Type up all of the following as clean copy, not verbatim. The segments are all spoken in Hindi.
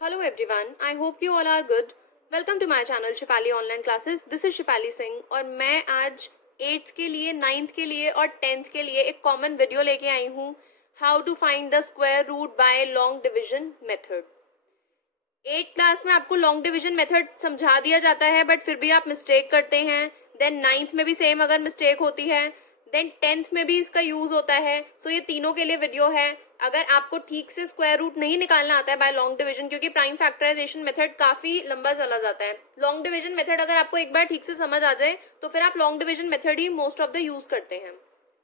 Hello everyone, I hope you all are good. Welcome to my channel Shifali online classes. This is Shifali Singh और मैं आज 8th के लिए, 9th के लिए और 10th के लिए एक कॉमन वीडियो लेके आई हूँ. How to find the square root by long division method. 8th class में आपको लॉन्ग डिविजन मेथड समझा दिया जाता है बट फिर भी आप मिस्टेक करते हैं. देन 9th में भी सेम अगर मिस्टेक होती है. देन 10th में भी इसका यूज होता है. सो ये तीनों के लिए वीडियो है. अगर आपको ठीक से स्क्वायर रूट नहीं निकालना आता है बाय लॉन्ग डिवीजन, क्योंकि प्राइम फैक्टराइजेशन मेथड काफी लंबा चला जाता है. लॉन्ग डिवीजन मेथड अगर आपको एक बार ठीक से समझ आ जाए तो फिर आप long division method he most of the use करते हैं.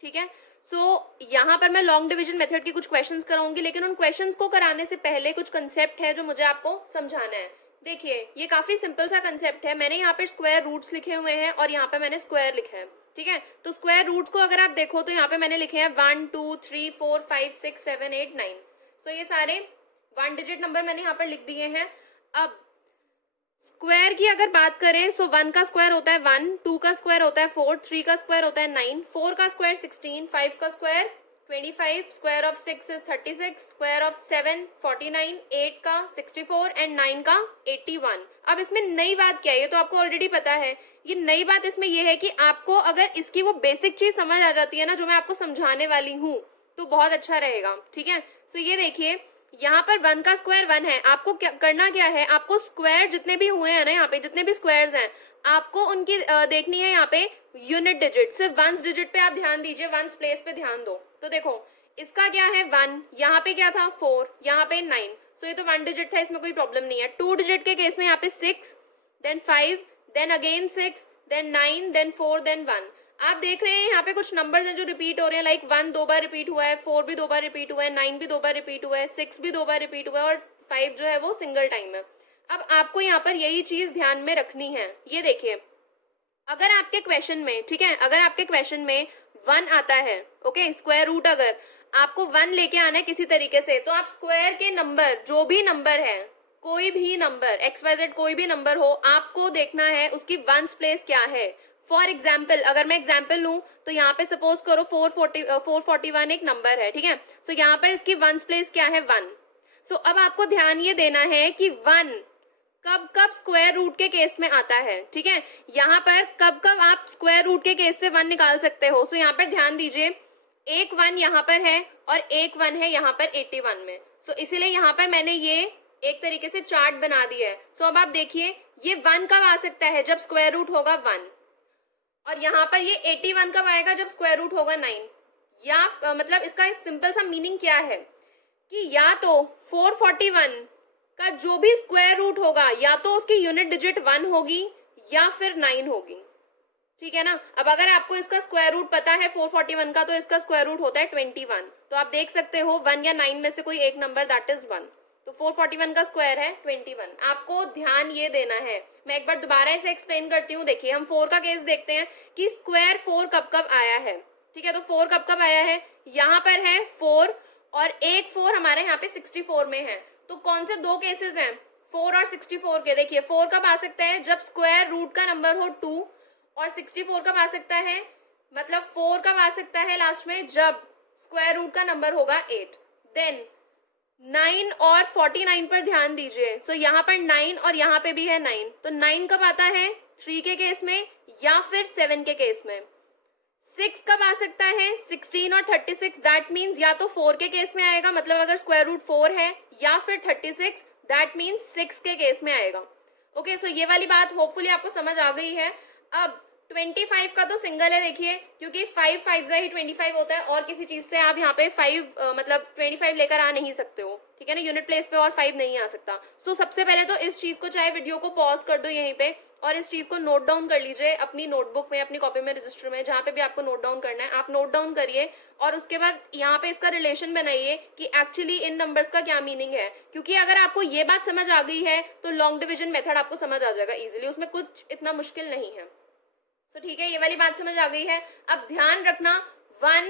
ठीक है. सो यहाँ पर मैं लॉन्ग डिवीजन मेथड के कुछ क्वेश्चंस कराऊंगी, लेकिन उन क्वेश्चंस को कराने से पहले कुछ कंसेप्ट है जो मुझे आपको समझाना है. देखिए, ये काफी सिंपल सा कंसेप्ट है. मैंने यहाँ पे स्क्वायर रूट्स लिखे हुए हैं और यहाँ पे मैंने स्क्वायर लिखा है. ठीक है. तो स्क्वायर रूट्स को अगर आप देखो तो यहाँ पे मैंने लिखे हैं 1 2 3 4 5 6 7 8 9. सो ये सारे 1 डिजिट नंबर मैंने यहाँ पर लिख दिए हैं. अब स्क्वायर की अगर बात करें सो 1 का स्क्वायर होता है 1, 2 का स्क्वायर होता है 4, 3 का स्क्वायर होता है 9, 4 का स्क्वायर 16, 5 का square 25, square of 6 is 36, square of 7 49, 8 का 64 एंड 9 का 81. अब इसमें नई बात क्या है, ये तो आपको ऑलरेडी पता है. ये नई बात इसमें ये है कि आपको अगर इसकी वो बेसिक चीज समझ आ जाती है ना जो मैं आपको समझाने वाली हूँ, तो बहुत अच्छा रहेगा. ठीक है. सो ये देखिए, यहाँ पर 1 का स्क्वायर 1 है. आपको क्या करना, क्या है, आपको स्क्वायर जितने भी हुए हैं ना, यहाँ पे जितने भी स्क्वायर्स हैं आपको उनकी देखनी है यहाँ पे यूनिट डिजिट. सिर्फ वंस डिजिट पे आप ध्यान दीजिए, वंस प्लेस पे ध्यान दो. तो देखो, इसका क्या है 1, यहाँ पे क्या था 4, यहाँ पे 9. सो ये तो 1 डिजिट था, इसमें कोई प्रॉब्लम नहीं है. 2 डिजिट के केस में यहाँ पे 6, then 5, then again 6, then 9, then 4, then 1. आप देख रहे हैं यहाँ पे कुछ नंबर्स हैं जो रिपीट हो रहे हैं. लाइक 1 2 बार रिपीट हुआ है, 4 भी 2 बार रिपीट हुआ है, 9 भी 2 बार रिपीट हुआ है, 6 भी 2 बार रिपीट हुआ है और 5 जो है वो सिंगल टाइम है. अब आपको यहाँ पर यही चीज ध्यान में रखनी है. ये देखिए, अगर आपके क्वेश्चन में, ठीक है, अगर आपके क्वेश्चन में 1 आता है, ओके, स्क्वायर रूट अगर आपको 1 लेके आना है किसी तरीके से, तो आप स्क्वायर के नंबर, जो भी नंबर है, कोई भी नंबर XYZ कोई भी नंबर हो, आपको देखना है उसकी वंस प्लेस क्या है. फॉर एग्जाम्पल, अगर मैं एग्जाम्पल लूं तो यहाँ पे सपोज करो 441 एक नंबर है. ठीक है. सो यहाँ पर इसकी वंस प्लेस क्या है 1. सो अब आपको ध्यान ये देना है कि 1 कब कब स्क्वायर रूट के केस में आता है. ठीक है. यहाँ पर कब कब आप स्क्वायर रूट के केस से 1 निकाल सकते हो. सो यहाँ पर ध्यान दीजिए, एक 1 यहाँ पर है और एक 1 है यहाँ पर 81 में. सो इसीलिए यहाँ पर मैंने ये एक तरीके से चार्ट बना दिया है. सो अब आप देखिए, ये 1 कब आ सकता है, जब स्क्वायर रूट होगा 1. और यहाँ पर ये 81 कब आएगा, जब स्क्वायर रूट होगा 9. या मतलब इसका सिंपल सा मीनिंग क्या है कि या तो 441 का जो भी स्क्वायर रूट होगा, या तो उसकी यूनिट डिजिट 1 होगी या फिर 9 होगी. ठीक है ना. अब अगर आपको इसका स्क्वायर रूट पता है 441 का, तो इसका स्क्वायर रूट होता है 21. तो आप देख सकते हो 1 या 9 में से कोई एक नंबर, दैट इज 1. तो 441 का स्क्वायर है 21. आपको ध्यान ये देना है. मैं एक बार दोबारा इसे एक्सप्लेन करती हूँ. देखिए, हम 4 का केस देखते हैं कि स्क्वायर 4 कब कब आया है. ठीक है. तो 4 कब कब आया है, यहाँ पर है 4 और एक 4 हमारे यहाँ पे 64 में है. तो कौन से दो केसेस हैं 4 और 64 के. देखिए, 4 कब आ सकता है, जब स्क्वायर रूट का नंबर हो 2. और 64 कब आ सकता है, मतलब 4 कब आ सकता है लास्ट में, जब स्क्वायर रूट का नंबर होगा 8. देन 9 और 49 पर ध्यान दीजिए. सो यहाँ पर 9 और यहाँ पे भी है 9. तो 9 कब आता है, 3 के केस में या फिर 7 के केस में. 6 कब आ सकता है, 16 और 36. दैट मीन्स या तो 4 के केस में आएगा, मतलब अगर स्क्वायर रूट 4 है, या फिर 36, दैट मीन्स 6 के केस में आएगा. ओके. सो ये वाली बात होपफुली आपको समझ आ गई है. अब 25 का तो सिंगल है. देखिए, क्योंकि 5 5 ही 25 होता है और किसी चीज से आप यहाँ पे 5 मतलब 25 लेकर आ नहीं सकते हो. ठीक है ना. यूनिट प्लेस पे और 5 नहीं आ सकता. सो सबसे पहले तो इस चीज को, चाहे वीडियो को पॉज कर दो यहीं पे और इस चीज को नोट डाउन कर लीजिए अपनी नोटबुक में, अपनी कॉपी में, रजिस्टर में, जहाँ पे भी आपको नोट डाउन करना है आप नोट डाउन करिए. और उसके बाद यहाँ पे इसका रिलेशन बनाइए कि एक्चुअली इन नंबर्स का क्या मीनिंग है. क्योंकि अगर आपको ये बात समझ आ गई है तो लॉन्ग डिविजन मेथड आपको समझ आ जाएगा इजिली. उसमें कुछ इतना मुश्किल नहीं है. तो ठीक है, ये वाली बात समझ आ गई है. अब ध्यान रखना, 1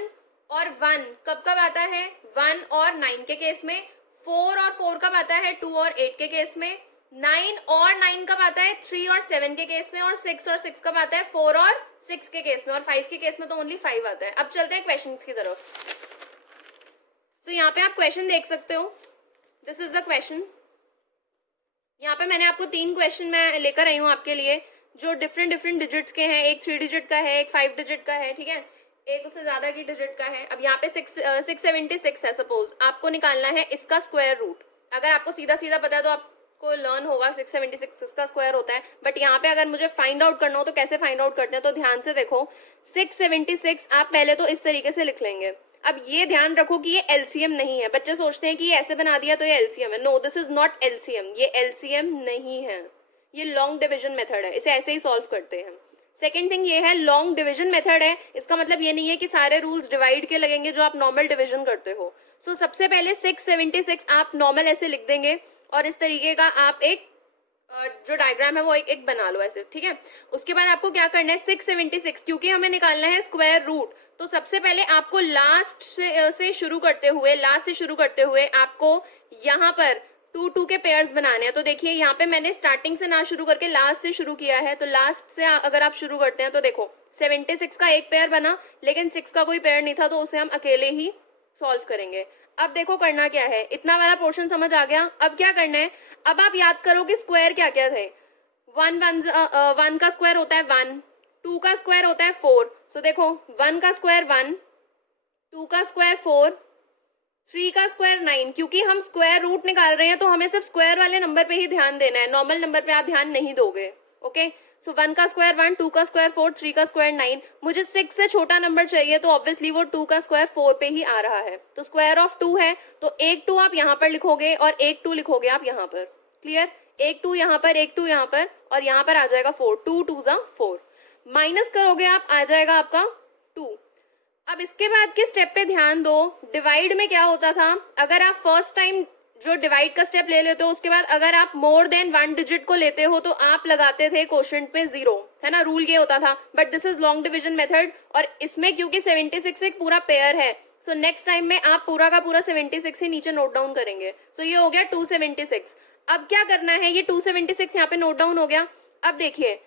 और 1 कब कब आता है, 1 और 9 के केस में. 4 और 4 कब आता है, 2 और 8 के केस में. 9 और 9 कब आता है, 3 और 7 के केस में. और 6 और 6 कब आता है, 4 और 6 के केस में. और 5 के केस में तो ओनली 5 आता है. अब चलते हैं क्वेश्चंस की तरफ. तो यहाँ पे आप क्वेश्चन देख सकते हो. This is the question. यहाँ पे मैंने आपको 3 क्वेश्चन मैं लेकर आई हूँ आपके लिए, जो डिफरेंट डिफरेंट डिजिट्स के हैं। एक 3 डिजिट का है, एक 5 डिजिट का है, ठीक है, एक उससे ज्यादा की डिजिट का है। अब यहाँ पे 676 है, सपोज आपको निकालना है इसका स्क्वायर रूट। अगर आपको सीधा सीधा पता है तो आपको लर्न होगा 676 इसका स्क्वायर होता है, बट यहाँ पे अगर मुझे फाइंड आउट करना हो तो कैसे फाइंड आउट करते हैं, तो ध्यान से देखो। 676 आप पहले तो इस तरीके से लिख लेंगे। अब ये ध्यान रखो कि ये एलसीएम नहीं है। बच्चे सोचते हैं कि ये ऐसे बना दिया तो ये एलसीएम है। No, this is not LCM, ये एलसीएम नहीं है, ये लॉन्ग डिवीजन मेथड है, इसे ऐसे ही सॉल्व करते हैं। सेकेंड थिंग ये है, लॉन्ग डिवीजन मेथड है, इसका मतलब ये नहीं है कि सारे रूल्स डिवाइड के लगेंगे जो आप नॉर्मल डिवीजन करते हो। सो सबसे पहले 676 आप नॉर्मल ऐसे लिख देंगे और इस तरीके का आप एक जो डायग्राम है वो एक बना लो ऐसे, ठीक है। उसके बाद आपको क्या करना है, 676 क्योंकि हमें निकालना है स्क्वायर रूट, तो सबसे पहले आपको लास्ट से शुरू करते हुए आपको यहाँ पर 2 के पेयर्स बनाने हैं। तो देखिए यहाँ पे मैंने स्टार्टिंग से ना शुरू करके लास्ट से शुरू किया है, तो लास्ट से अगर आप शुरू करते हैं तो देखो 76 का एक पेयर बना, लेकिन 6 का कोई पेयर नहीं था, तो उसे हम अकेले ही सॉल्व करेंगे। अब देखो करना क्या है, इतना वाला पोर्शन समझ आ गया। अब क्या करना है, अब आप याद करो कि स्क्वायर क्या क्या थे। 1 का स्क्वायर होता है 1, 2 का स्क्वायर होता है 4। सो देखो 1 का स्क्वायर 1, 2 का स्क्वायर 4, 3 का स्क्वायर 9। क्योंकि हम स्क्वायर रूट निकाल रहे हैं तो हमें सिर्फ स्क्वायर वाले नंबर पे ही ध्यान देना है, नॉर्मल नंबर पे आप ध्यान नहीं दोगे। ओके, सो 1 का स्क्वायर 1, 2 का स्क्वायर 4, 3 का स्क्वायर 9। मुझे 6 से छोटा नंबर चाहिए, तो ऑब्वियसली वो 2 का स्क्वायर 4 पे ही आ रहा है, तो स्क्वायर ऑफ 2 है, तो एक 2 आप यहाँ पर लिखोगे और एक 2 लिखोगे आप यहाँ पर। क्लियर, एक 2 यहाँ पर, एक 2 यहाँ पर, और यहाँ पर आ जाएगा 4, 2 2 जा 4। माइनस करोगे आप, आ जाएगा आपका 2। अब इसके बाद के स्टेप पे ध्यान दो। डिवाइड में क्या होता था, अगर आप फर्स्ट टाइम जो डिवाइड का स्टेप ले लेते हो, उसके बाद अगर आप मोर देन 1 डिजिट को लेते हो तो आप लगाते थे क्वोशंट में 0, है ना, रूल ये होता था। But this is long division method, और इसमें क्योंकि 76 एक पूरा पेयर है, सो नेक्स्ट टाइम में आप पूरा का पूरा 76 ही नीचे नोट डाउन करेंगे। सो ये हो गया 276। अब क्या करना है, ये 276 यहाँ पे नोट डाउन हो गया। अब देखिए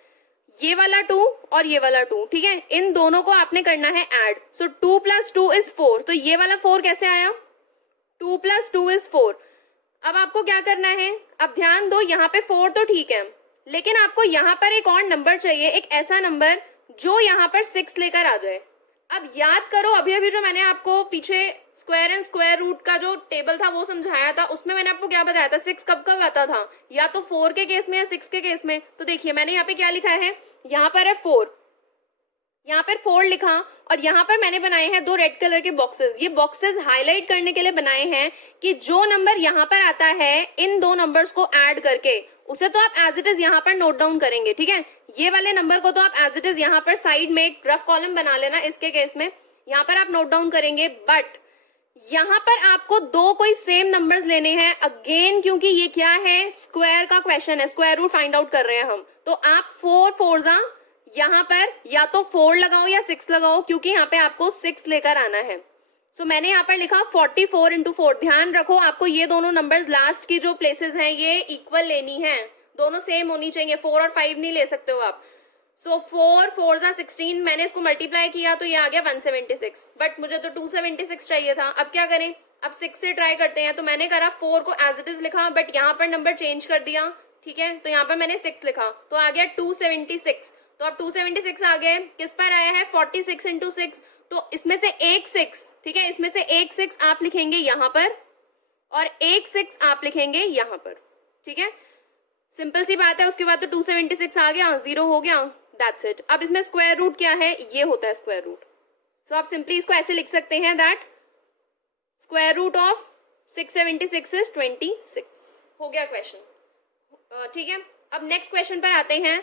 ये वाला 2 और ये वाला 2, ठीक है, इन दोनों को आपने करना है ऐड। सो 2 + 2 = 4। तो ये वाला 4 कैसे आया, 2 + 2 = 4। अब आपको क्या करना है, अब ध्यान दो, यहाँ पे 4 तो ठीक है, लेकिन आपको यहाँ पर एक और नंबर चाहिए, एक ऐसा नंबर जो यहाँ पर 6 लेकर आ जाए। अब याद करो, अभी अभी जो मैंने आपको पीछे स्क्वायर एंड स्क्वायर रूट का जो टेबल था वो समझाया था, उसमें मैंने आपको क्या बताया था, 6 कब कब आता था, या तो 4 के केस में या 6 के केस में। तो देखिए मैंने यहाँ पे क्या लिखा है, यहाँ पर है 4, यहाँ पर 4 लिखा, और यहाँ पर मैंने बनाए हैं 2 रेड कलर के बॉक्सेस। ये बॉक्सेस हाईलाइट करने के लिए बनाए हैं कि जो नंबर यहाँ पर आता है इन 2 नंबर्स को ऐड करके, उसे तो आप एज इट इज यहाँ पर नोट डाउन करेंगे, ठीक है। ये वाले नंबर को तो आप एज इट इज यहाँ पर साइड में एक रफ कॉलम बना लेना, इसके केस में यहाँ पर आप नोट डाउन करेंगे। बट यहाँ पर आपको 2 कोई सेम नंबर्स लेने हैं अगेन, क्योंकि ये क्या है, स्क्वायर का क्वेश्चन है, स्क्वायर रूट फाइंड आउट कर रहे हैं हम। तो आप 4 4 यहाँ पर या तो 4 लगाओ या 6 लगाओ, क्योंकि यहाँ पे आपको 6 लेकर आना है। सो मैंने यहाँ पर लिखा 44 × 4। ध्यान रखो आपको ये दोनों नंबर्स लास्ट की जो प्लेसेस हैं ये इक्वल लेनी है, दोनों सेम होनी चाहिए, 4 और 5 नहीं ले सकते हो आप। सो 4 4 = 16, मैंने इसको मल्टीप्लाई किया तो ये आ गया 176, बट मुझे तो 276 चाहिए था। अब क्या करें, अब 6 से ट्राई करते हैं। तो मैंने करा 4 को एज इट इज लिखा, बट यहाँ पर नंबर चेंज कर दिया, ठीक है, तो यहाँ पर मैंने 6 लिखा, तो आ गया 276। तो अब 276 आ गए, किस पर आया है, 46 × 6। तो इसमें से एक 6, ठीक है, इसमें से एक 6 आप लिखेंगे यहाँ पर और एक 6 आप लिखेंगे यहाँ पर, ठीक है, सिंपल सी बात है। उसके बाद तो 276 आ गया, 0 हो गया, दैट्स इट। अब इसमें स्क्वायर रूट क्या है, ये होता है स्क्वायर रूट। सो आप सिंपली इसको ऐसे लिख सकते हैं दैट स्क्वायर रूट ऑफ 676 = 26। हो गया क्वेश्चन, ठीक है। अब नेक्स्ट क्वेश्चन पर आते हैं,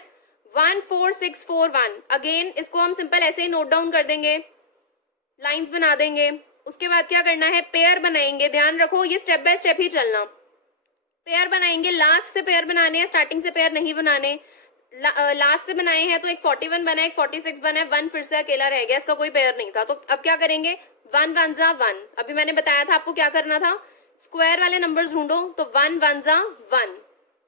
14641। अगेन इसको हम सिंपल ऐसे ही नोट डाउन कर देंगे, लाइंस बना देंगे। उसके बाद क्या करना है, पेयर बनाएंगे। ध्यान रखो ये स्टेप बाय स्टेप ही चलना, पेयर बनाएंगे, लास्ट से पेयर बनाने हैं, स्टार्टिंग से पेयर नहीं बनाने। लास्ट से बनाए हैं तो एक 41 बना, एक 46 बना है, 1 फिर से अकेला रह गया, इसका कोई पेयर नहीं था। तो अब क्या करेंगे, 1 1 = 1। अभी मैंने बताया था आपको क्या करना था, स्क्वायर वाले नंबर्स ढूंढो, तो 1 1 = 1,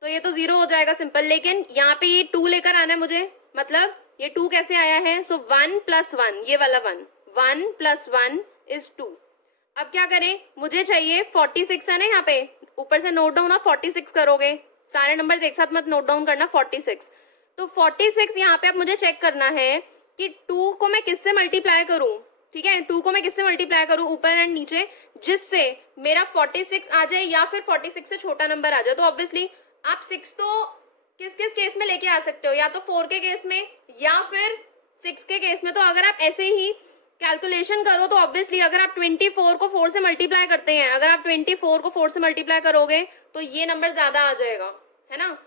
तो ये तो 0 हो जाएगा सिंपल। लेकिन यहाँ पे ये 2 लेकर आना है मुझे, मतलब ये 2 कैसे आया है, सो 1 + 1, ये वाला 1 + 1 = 2। अब क्या करें, मुझे चाहिए 46 है ना, यहाँ पे ऊपर से नोट डाउन आप 46 करोगे, सारे नंबर्स एक साथ मत नोट डाउन करना। 46, तो 46 यहाँ पे अब मुझे चेक करना है कि 2 को मैं किससे मल्टीप्लाई करूं, ठीक है, 2 को मैं किससे मल्टीप्लाई करूं ऊपर एंड नीचे, जिससे मेरा 46 आ जाए या फिर 46 से छोटा नंबर आ जाए। तो ऑब्वियसली आप 6 तो किस किस केस में लेके आ सकते हो, या तो 4 के केस में या फिर 6 के केस में। तो अगर आप ऐसे ही कैलकुलेशन करो तो ऑब्वियसली अगर आप 24 को 4 से मल्टीप्लाई करते हैं, अगर आप 24 को 4 से मल्टीप्लाई करोगे तो ये नंबर ज्यादा आ जाएगा, है ना।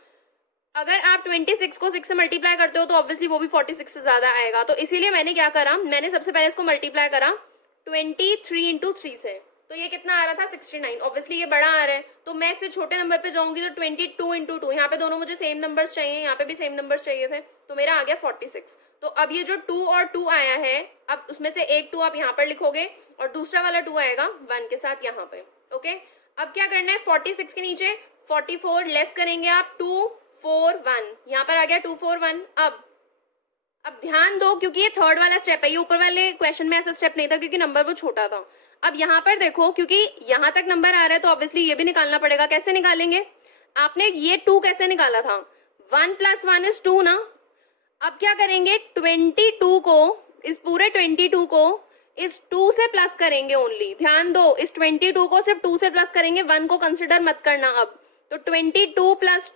अगर आप 26 को 6 से मल्टीप्लाई करते हो तो ऑब्वियसली वो भी 46 से ज्यादा आएगा। तो इसीलिए मैंने क्या करा, मैंने सबसे पहले इसको मल्टीप्लाई करा 23 इंटू 3 से, तो ये कितना आ रहा था 69। ऑब्वियसली ये बड़ा आ रहा है तो मैं इससे छोटे नंबर पे जाऊंगी तो 22 इंटू 2, यहाँ पे दोनों मुझे सेम नंबर्स चाहिए, यहाँ पे भी सेम नंबर्स चाहिए थे, तो मेरा आ गया 46। तो अब ये जो 2 और 2 आया है, अब उसमें से एक 2 आप यहाँ पर लिखोगे और दूसरा वाला 2 आएगा 1 के साथ यहाँ पे। ओके, अब क्या करना है, 46 के नीचे 44 लेस करेंगे आप, 2 4 1, यहाँ पर आ गया 2 4 1। अब ध्यान दो क्योंकि ये थर्ड वाला स्टेप है, ये ऊपर वाले क्वेश्चन में ऐसा स्टेप नहीं था क्योंकि नंबर वो छोटा था। अब यहाँ पर देखो क्योंकि यहाँ तक नंबर आ रहा है तो ऑब्वियसली ये भी निकालना पड़ेगा। कैसे निकालेंगे, आपने ये 2 कैसे निकाला था, 1 + 1 = 2 ना। अब क्या करेंगे, 22 को, इस पूरे 22 को इस 2 से प्लस करेंगे ओनली। ध्यान दो, इस 22 को सिर्फ 2 से प्लस करेंगे, 1 को कंसिडर मत करना। अब तो 22 +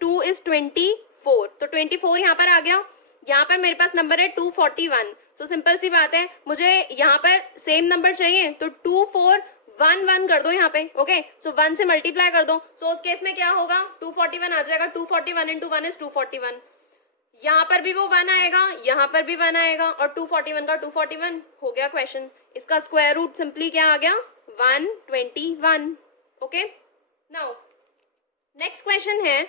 2 = 24, तो 24 यहाँ पर आ गया। यहाँ पर मेरे पास नंबर है 241। सो सिंपल सी बात है, मुझे यहाँ पर सेम नंबर चाहिए तो 2 4 1 1 कर दो यहाँ पे। ओके, सो 1 से मल्टीप्लाई कर दो। सो उस केस में क्या होगा, 241 आ जाएगा। 241 इंटू 1 = 241। यहाँ पर भी वो 1 आएगा, यहाँ पर भी 1 आएगा और 241 का 241 हो गया क्वेश्चन। इसका स्क्वायर रूट सिंपली क्या आ गया, 121। ओके, नाउ नेक्स्ट क्वेश्चन है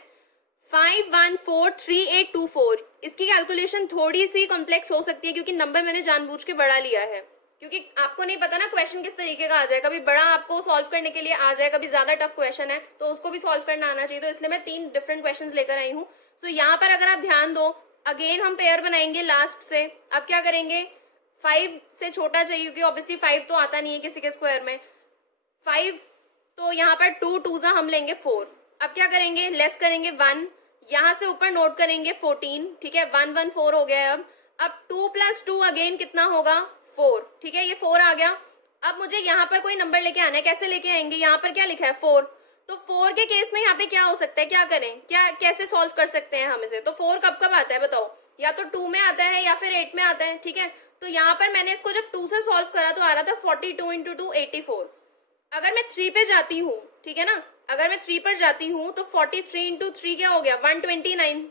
514384। इसकी कैलकुलेशन थोड़ी सी कॉम्प्लेक्स हो सकती है क्योंकि नंबर मैंने जानबूझ के बड़ा लिया है, क्योंकि आपको नहीं पता ना क्वेश्चन किस तरीके का आ जाए। कभी बड़ा आपको सॉल्व करने के लिए आ जाए, कभी ज्यादा टफ क्वेश्चन है तो उसको भी सॉल्व करना आना चाहिए। तो इसलिए मैं 3 डिफरेंट क्वेश्चंस लेकर आई हूँ। सो यहाँ पर अगर आप ध्यान दो, अगेन हम पेयर बनाएंगे लास्ट से। अब क्या करेंगे, 5 से छोटा चाहिए क्योंकि ऑब्वियसली 5 तो आता नहीं है किसी के स्क्वायर में। 5 तो यहाँ पर 2 2 हम लेंगे 4। अब क्या करेंगे, लेस करेंगे 1, यहाँ से ऊपर नोट करेंगे 14, ठीक है, 1 1 4 हो गया है। अब 2 + 2 अगेन कितना होगा, 4, ठीक है, ये 4 आ गया। अब मुझे यहाँ पर कोई नंबर लेके आना है, कैसे लेके आएंगे, यहाँ पर क्या लिखा है 4, तो 4 के केस में यहाँ पे क्या हो सकता है, क्या करें, क्या कैसे सॉल्व कर सकते हैं हम इसे। तो 4 कब कब आता है बताओ, या तो 2 में आता है या फिर 8 में आता है, ठीक है। तो यहाँ पर मैंने इसको जब 2 से सॉल्व करा तो आ रहा था 42 इंटू 2 84। अगर मैं 3 पे जाती हूँ, ठीक है ना, अगर मैं 3 पर जाती हूँ तो 43 इंटू 3 क्या हो गया, 129।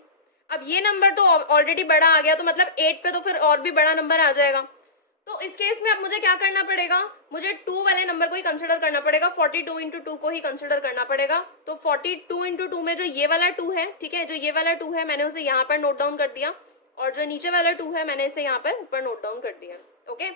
अब ये नंबर तो ऑलरेडी बड़ा आ गया, तो मतलब 8 पे तो फिर और भी बड़ा नंबर आ जाएगा। तो इस केस में अब मुझे क्या करना पड़ेगा, मुझे 2 वाले नंबर को ही कंसिडर करना पड़ेगा, 42 इंटू 2 को ही कंसिडर करना पड़ेगा। तो 42 इंटू 2 में जो ये वाला 2 है, ठीक है, जो ये वाला 2 है मैंने उसे यहाँ पर नोट डाउन कर दिया, और जो नीचे वाला 2 है मैंने इसे यहाँ पर ऊपर नोट डाउन कर दिया। ओके,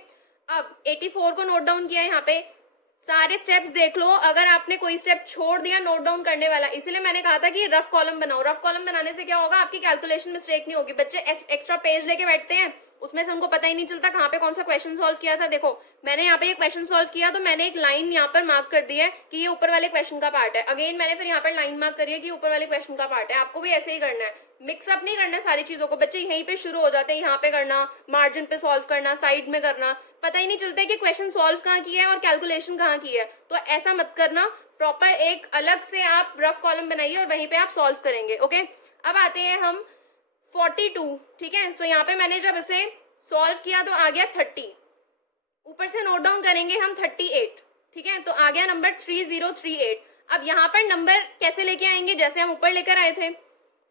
अब 84 को नोट डाउन किया, यहाँ पे सारे स्टेप्स देख लो। अगर आपने कोई स्टेप छोड़ दिया नोट डाउन करने वाला, इसीलिए मैंने कहा था कि रफ कॉलम बनाओ। रफ कॉलम बनाने से क्या होगा, आपकी कैलकुलेशन मिस्टेक नहीं होगी। बच्चे एक्स्ट्रा पेज लेके बैठते हैं, उसमें से उनको पता ही नहीं चलता कहाँ पे कौन सा क्वेश्चन सॉल्व किया था। देखो मैंने यहाँ पे एक क्वेश्चन सॉल्व किया तो मैंने एक लाइन यहाँ पर मार्क कर दी है कि ये ऊपर वाले क्वेश्चन का पार्ट है। अगेन मैंने फिर यहाँ पर लाइन मार्क करी है कि ऊपर वाले क्वेश्चन का पार्ट है। आपको भी ऐसे ही करना है, मिक्सअप नहीं करना सारी चीजों को। बच्चे यहीं पे शुरू हो जाते हैं, यहाँ पे करना, मार्जिन पे सॉल्व करना, साइड में करना, पता ही नहीं चलता है कि क्वेश्चन सॉल्व कहाँ किया है और कैलकुलेशन कहाँ की है। तो ऐसा मत करना, प्रॉपर एक अलग से आप रफ कॉलम बनाइए और वहीं पे आप सॉल्व करेंगे। ओके, अब आते हैं हम 42, ठीक है। सो यहाँ पे मैंने जब इसे सॉल्व किया तो आ गया 30, ऊपर से नोट डाउन करेंगे हम 38, ठीक है, तो आ गया नंबर 3038। अब यहाँ पर नंबर कैसे लेके आएंगे, जैसे हम ऊपर लेकर आए थे,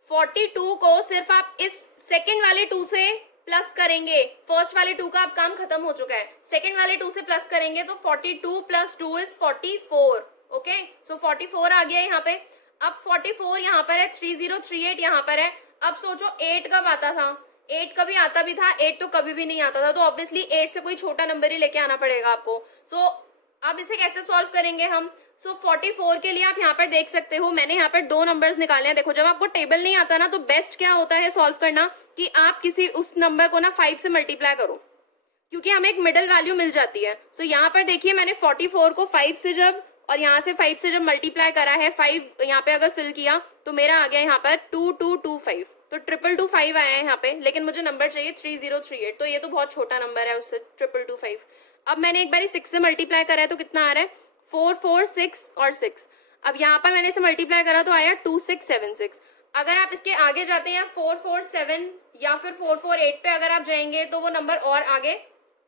42 को सिर्फ आप इस सेकंड वाले 2 से प्लस करेंगे। फर्स्ट वाले 2 का अब काम खत्म हो चुका है, सेकंड वाले 2 से प्लस करेंगे तो 42 + 2 = 44। ओके, सो 44 आ गया यहाँ पे। अब 44 यहाँ पर है, 3038 यहाँ पर है। अब सोचो 8 कब आता था, 8 कभी आता भी था, 8 तो कभी भी नहीं आता था, तो ऑब्वियसली 8 से कोई छोटा नंबर ही लेके आना पड़ेगा आपको। सो अब इसे कैसे सॉल्व करेंगे हम, सो 44 के लिए आप यहाँ पर देख सकते हो, मैंने यहाँ पर 2 नंबर्स निकाले हैं। देखो जब आपको टेबल नहीं आता ना तो बेस्ट क्या होता है सॉल्व करना कि आप किसी उस नंबर को ना 5 से मल्टीप्लाई करो, क्योंकि हमें एक मिडिल वैल्यू मिल जाती है। सो यहाँ पर देखिए मैंने 44 को 5 से जब और यहाँ से 5 से जब मल्टीप्लाई करा है, 5 यहाँ पे अगर फिल किया तो मेरा आ गया यहाँ पर 2225, तो 2225 आया है यहाँ पे, लेकिन मुझे नंबर चाहिए 3038, तो ये तो बहुत छोटा नंबर है उससे 2225। अब मैंने एक बार 6 से मल्टीप्लाई करा है तो कितना आ रहा है 4 4 6 और 6। अब यहाँ पर मैंने इसे मल्टीप्लाई करा तो आया 2676। अगर आप इसके आगे जाते हैं 447 या फिर 448 पे अगर आप जाएंगे तो वो नंबर और आगे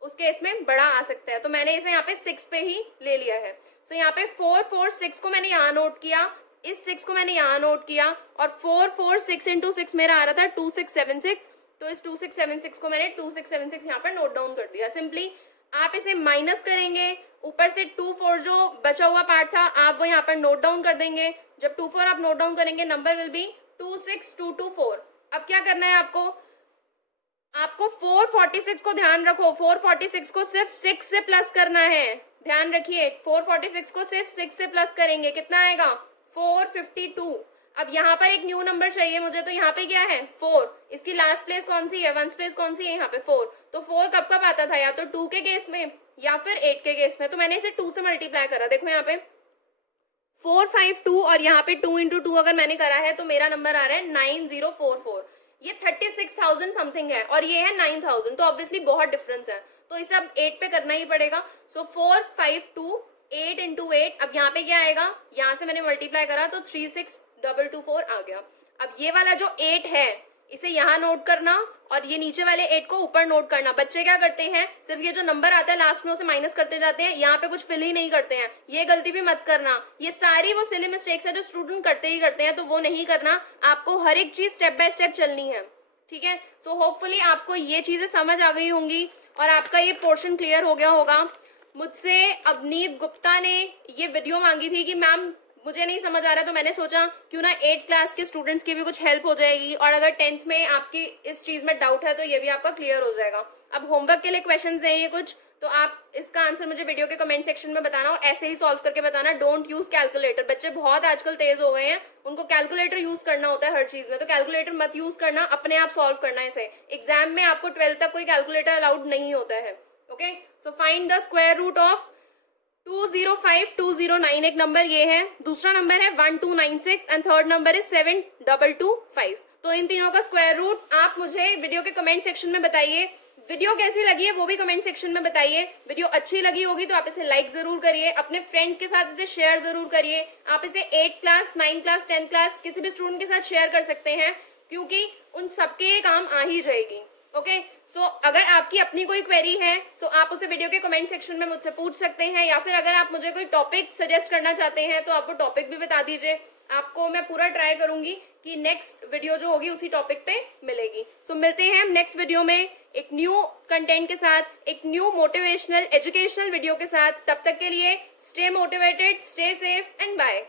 उस केस में बड़ा आ सकता है, तो मैंने इसे यहाँ पे 6 पे ही ले लिया है। तो यहाँ पे 446 को मैंने यहाँ नोट किया, इस 6 को मैंने यहाँ नोट किया, और 446 इंटू 6 मेरा आ रहा था 2676, तो इस 2676 को मैंने 2676 यहाँ पर नोट डाउन कर दिया। सिंपली आप इसे माइनस करेंगे, ऊपर से 24 जो बचा हुआ पार्ट था आप वो यहाँ पर नोट डाउन कर देंगे। जब 24 आप नोट डाउन करेंगे नंबर विल बी 26224। अब क्या करना है आपको 446 को ध्यान रखो, 446 को सिर्फ 6 से प्लस करना है, ध्यान रखिए 446 को सिर्फ 6 से प्लस करेंगे, कितना आएगा 452। अब यहाँ पर एक न्यू नंबर चाहिए मुझे, तो यहाँ पे क्या है 4, इसकी लास्ट प्लेस कौन सी है, वंस प्लेस कौन सी है यहाँ पे 4, तो 4 कब कब आता था, या तो 2 के केस में या फिर 8 के केस में, तो मैंने इसे 2 से मल्टीप्लाई करा। देखो यहाँ पे 452 और यहाँ पे 2 इंटू 2 अगर मैंने करा है तो मेरा नंबर आ रहा है 9044। ये 36,000 समथिंग है और ये है 9,000, तो ऑब्वियसली बहुत डिफरेंस है, तो इसे अब 8 पे करना ही पड़ेगा। सो 452 8 इंटू 8, अब यहाँ पे क्या आएगा, यहाँ से मैंने मल्टीप्लाई करा तो 36224 आ गया। अब ये वाला जो 8 है इसे यहाँ नोट करना और ये नीचे वाले 8 को ऊपर नोट करना। बच्चे क्या करते हैं, सिर्फ ये जो नंबर आता है लास्ट में उसे माइनस करते जाते हैं, यहाँ पे कुछ फिल ही नहीं करते हैं, ये गलती भी मत करना। ये सारी वो सिली मिस्टेक्स है जो स्टूडेंट करते ही करते हैं, तो वो नहीं करना, आपको हर एक चीज स्टेप बाय स्टेप चलनी है, ठीक है। सो होपफुली आपको ये चीजें समझ आ गई होंगी और आपका ये पोर्शन क्लियर हो गया होगा। मुझसे अवनीत गुप्ता ने ये वीडियो मांगी थी कि मैम मुझे नहीं समझ आ रहा, तो मैंने सोचा क्यों ना 8th क्लास के स्टूडेंट्स की भी कुछ हेल्प हो जाएगी, और अगर 10th में आपकी इस चीज में डाउट है तो ये भी आपका क्लियर हो जाएगा। अब होमवर्क के लिए क्वेश्चंस हैं ये कुछ, तो आप इसका आंसर मुझे वीडियो के कमेंट सेक्शन में बताना और ऐसे ही सॉल्व करके बताना। डोंट यूज कैलकुलेटर, बच्चे बहुत आजकल तेज हो गए हैं, उनको कैलकुलेटर यूज करना होता है हर चीज में, तो कैलकुलेटर मत यूज करना, अपने आप सॉल्व करना है इसे। एग्जाम में आपको 12th तक कोई कैलकुलेटर अलाउड नहीं होता है। Okay, so find the square root of 205209, एक नंबर ये है, दूसरा नंबर है 1296 एंड थर्ड नंबर है 7225। तो इन तीनों का स्क्वायर रूट आप मुझे वीडियो के कमेंट सेक्शन में बताइए। वीडियो कैसी लगी है वो भी कमेंट सेक्शन में बताइए। वीडियो अच्छी लगी होगी तो आप इसे लाइक जरूर करिए, अपने फ्रेंड्स के साथ इसे शेयर जरूर करिए। आप इसे 8th class 9th class 10th class किसी भी स्टूडेंट के साथ शेयर कर सकते हैं, क्योंकि उन सबके ये काम आ ही जाएगी। ओके, सो अगर आपकी अपनी कोई क्वेरी है सो आप उसे वीडियो के कमेंट सेक्शन में मुझसे पूछ सकते हैं, या फिर अगर आप मुझे कोई टॉपिक सजेस्ट करना चाहते हैं तो आप वो टॉपिक भी बता दीजिए। आपको मैं पूरा ट्राई करूंगी कि नेक्स्ट वीडियो जो होगी उसी टॉपिक पे मिलेगी। सो मिलते हैं हम नेक्स्ट वीडियो में एक न्यू कंटेंट के साथ, एक न्यू मोटिवेशनल एजुकेशनल वीडियो के साथ। तब तक के लिए stay motivated, stay safe and bye.